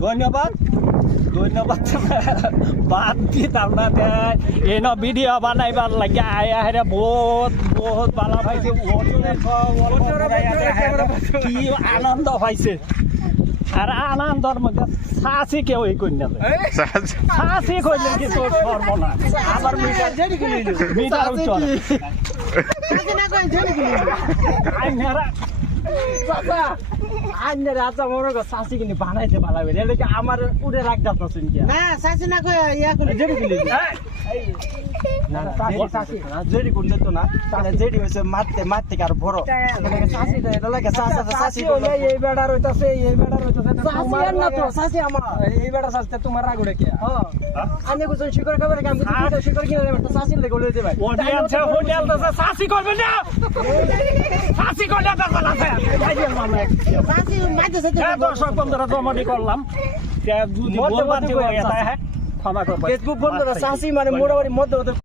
ধন্যবাদ ধন্যবাদ বাদ দিতাম না এন ভিডিও বানাইবার লাগে আয়া হেরে বহুত বহুত ভালো পাইছে কি আনন্দ পাইছে আর আনন্দর মধ্যে সাসি কেউ এই করি না সাসি কইলে কিছু সর্বনা আবার মিটার উচ্চল আইনের রাজা মনে কর শাসি কিন্তু বানাইতে ভালো হবে এদিকে আমার উড়ে রাখ যাত না শাসি না কই ইয়া করি জেডি গুলি না জেডি করলে তো না তাহলে জেডি হইছে মারতে আর বড় শাসি এটা লাগে শাসি হইলে এই বেড়ার হইতাছে শাসি আর না তো শাসি আমার এই বেড়া শাসতে তোমার রাগ উড়ে কি হ্যাঁ আমি কোন শিকর খবর কাম দিতে শিকর কিনে একটা শাসি লাগে বলে দিতে ভাই অডিয়েন্স হোটেল তো শাসি করবে না শাসি করলে তো ভালো আছে শাসি মাইতে সাথে দর্শক বন্ধুরা জমা করলাম যদি বলবার ক্ষমা করবেন ফেসবুক বন্ধুরা শাসি মানে মোটামুটি মধ্যে